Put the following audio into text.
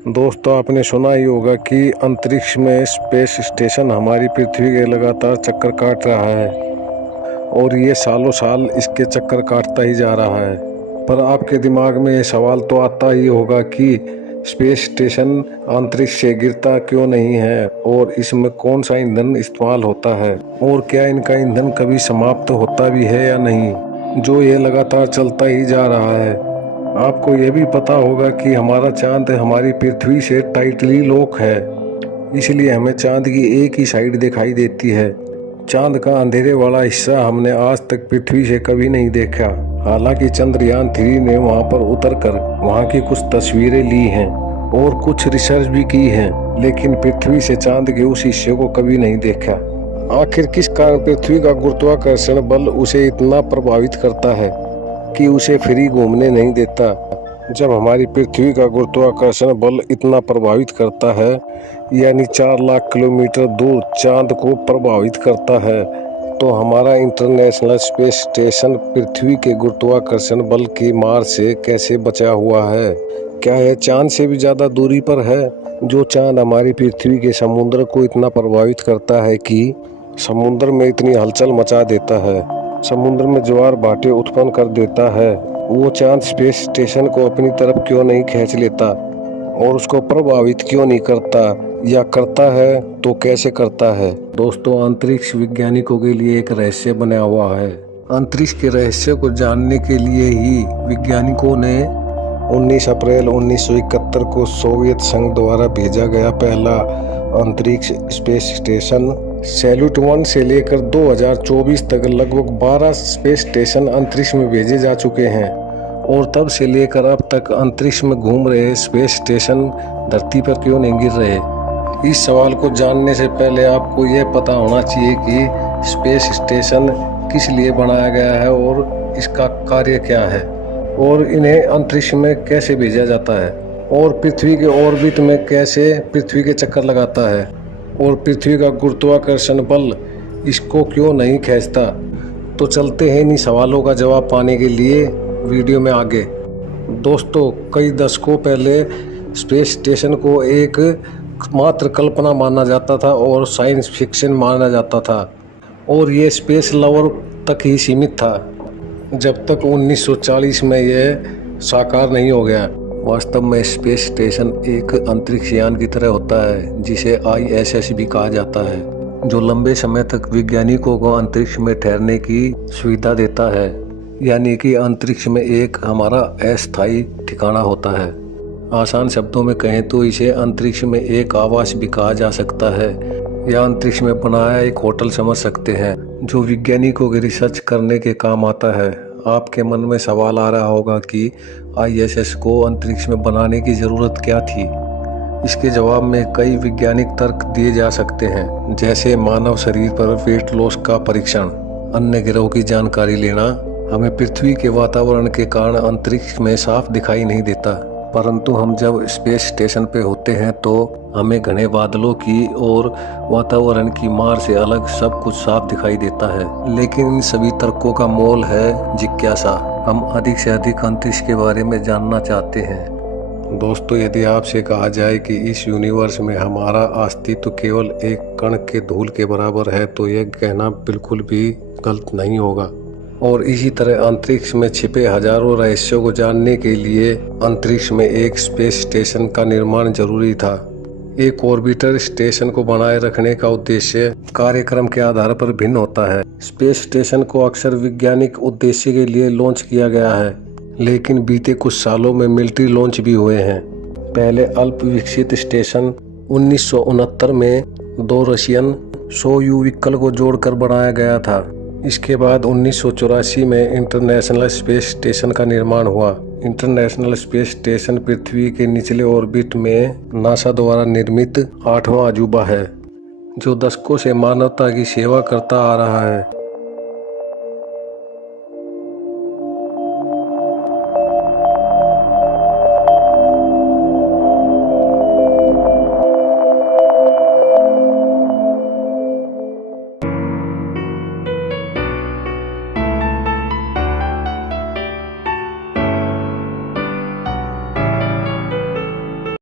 दोस्तों, आपने सुना ही होगा कि अंतरिक्ष में स्पेस स्टेशन हमारी पृथ्वी के लगातार चक्कर काट रहा है और ये सालों साल इसके चक्कर काटता ही जा रहा है। पर आपके दिमाग में ये सवाल तो आता ही होगा कि स्पेस स्टेशन अंतरिक्ष से गिरता क्यों नहीं है और इसमें कौन सा ईंधन इस्तेमाल होता है और क्या इनका ईंधन कभी समाप्त होता भी है या नहीं, जो ये लगातार चलता ही जा रहा है। आपको ये भी पता होगा कि हमारा चांद हमारी पृथ्वी से टाइटली लॉक है, इसलिए हमें चांद की एक ही साइड दिखाई देती है। चांद का अंधेरे वाला हिस्सा हमने आज तक पृथ्वी से कभी नहीं देखा। हालांकि चंद्रयान 3 ने वहां पर उतरकर वहां की कुछ तस्वीरें ली हैं और कुछ रिसर्च भी की है, लेकिन पृथ्वी से चांद के उस हिस्से को कभी नहीं देखा। आखिर किस कारण पृथ्वी का गुरुत्वाकर्षण बल उसे इतना प्रभावित करता है कि उसे फ्री घूमने नहीं देता। जब हमारी पृथ्वी का गुरुत्वाकर्षण बल इतना प्रभावित करता है, यानी 4 लाख किलोमीटर दूर चांद को प्रभावित करता है, तो हमारा इंटरनेशनल स्पेस स्टेशन पृथ्वी के गुरुत्वाकर्षण बल की मार से कैसे बचा हुआ है? क्या यह चांद से भी ज़्यादा दूरी पर है? जो चांद हमारी पृथ्वी के समुद्र को इतना प्रभावित करता है कि समुद्र में इतनी हलचल मचा देता है, समुद्र में ज्वार भाटे उत्पन्न कर देता है, वो चांद स्पेस स्टेशन को अपनी तरफ क्यों नहीं खींच लेता और उसको प्रभावित क्यों नहीं करता, या करता है तो कैसे करता है? दोस्तों, अंतरिक्ष वैज्ञानिकों के लिए एक रहस्य बना हुआ है। अंतरिक्ष के रहस्य को जानने के लिए ही वैज्ञानिकों ने 19 अप्रैल 1971 को सोवियत संघ द्वारा भेजा गया पहला अंतरिक्ष स्पेस स्टेशन सैल्यूट 1 से लेकर 2024 तक लगभग 12 स्पेस स्टेशन अंतरिक्ष में भेजे जा चुके हैं और तब से लेकर अब तक अंतरिक्ष में घूम रहे स्पेस स्टेशन धरती पर क्यों नहीं गिर रहे? इस सवाल को जानने से पहले आपको यह पता होना चाहिए कि स्पेस स्टेशन किस लिए बनाया गया है और इसका कार्य क्या है और इन्हें अंतरिक्ष में कैसे भेजा जाता है और पृथ्वी के ऑर्बिट में कैसे पृथ्वी के चक्कर लगाता है और पृथ्वी का गुरुत्वाकर्षण बल इसको क्यों नहीं खींचता। तो चलते हैं इन्हीं सवालों का जवाब पाने के लिए वीडियो में आगे। दोस्तों, कई दशकों पहले स्पेस स्टेशन को एक मात्र कल्पना माना जाता था और साइंस फिक्शन माना जाता था और ये स्पेस लवर तक ही सीमित था, जब तक 1940 में यह साकार नहीं हो गया। वास्तव में स्पेस स्टेशन एक अंतरिक्ष यान की तरह होता है, जिसे ISS भी कहा जाता है, जो लंबे समय तक वैज्ञानिकों को अंतरिक्ष में ठहरने की सुविधा देता है। यानी कि अंतरिक्ष में एक हमारा अस्थायी ठिकाना होता है। आसान शब्दों में कहें तो इसे अंतरिक्ष में एक आवास भी कहा जा सकता है या अंतरिक्ष में बनाया एक होटल समझ सकते हैं, जो वैज्ञानिकों के रिसर्च करने के काम आता है। आपके मन में सवाल आ रहा होगा कि ISS को अंतरिक्ष में बनाने की ज़रूरत क्या थी? इसके जवाब में कई वैज्ञानिक तर्क दिए जा सकते हैं, जैसे मानव शरीर पर वेट लॉस का परीक्षण, अन्य ग्रहों की जानकारी लेना। हमें पृथ्वी के वातावरण के कारण अंतरिक्ष में साफ दिखाई नहीं देता, परंतु हम जब स्पेस स्टेशन पे होते हैं तो हमें घने बादलों की और वातावरण की मार से अलग सब कुछ साफ दिखाई देता है। लेकिन इन सभी तर्कों का मोल है जिज्ञासा। हम अधिक से अधिक अंतरिक्ष के बारे में जानना चाहते हैं। दोस्तों, यदि आपसे कहा जाए कि इस यूनिवर्स में हमारा अस्तित्व केवल एक कण के धूल के बराबर है, तो यह कहना बिल्कुल भी गलत नहीं होगा। और इसी तरह अंतरिक्ष में छिपे हजारों रहस्यों को जानने के लिए अंतरिक्ष में एक स्पेस स्टेशन का निर्माण जरूरी था। एक ऑर्बिटर स्टेशन को बनाए रखने का उद्देश्य कार्यक्रम के आधार पर भिन्न होता है। स्पेस स्टेशन को अक्सर वैज्ञानिक उद्देश्य के लिए लॉन्च किया गया है, लेकिन बीते कुछ सालों में मिलिट्री लॉन्च भी हुए हैं। पहले अल्प विकसित स्टेशन 1969 में 2 रशियन सोयूज व्हीकल को जोड़कर बनाया गया था। इसके बाद 1984 में इंटरनेशनल स्पेस स्टेशन का निर्माण हुआ। इंटरनेशनल स्पेस स्टेशन पृथ्वी के निचले ऑर्बिट में नासा द्वारा निर्मित 8वां अजूबा है, जो दशकों से मानवता की सेवा करता आ रहा है।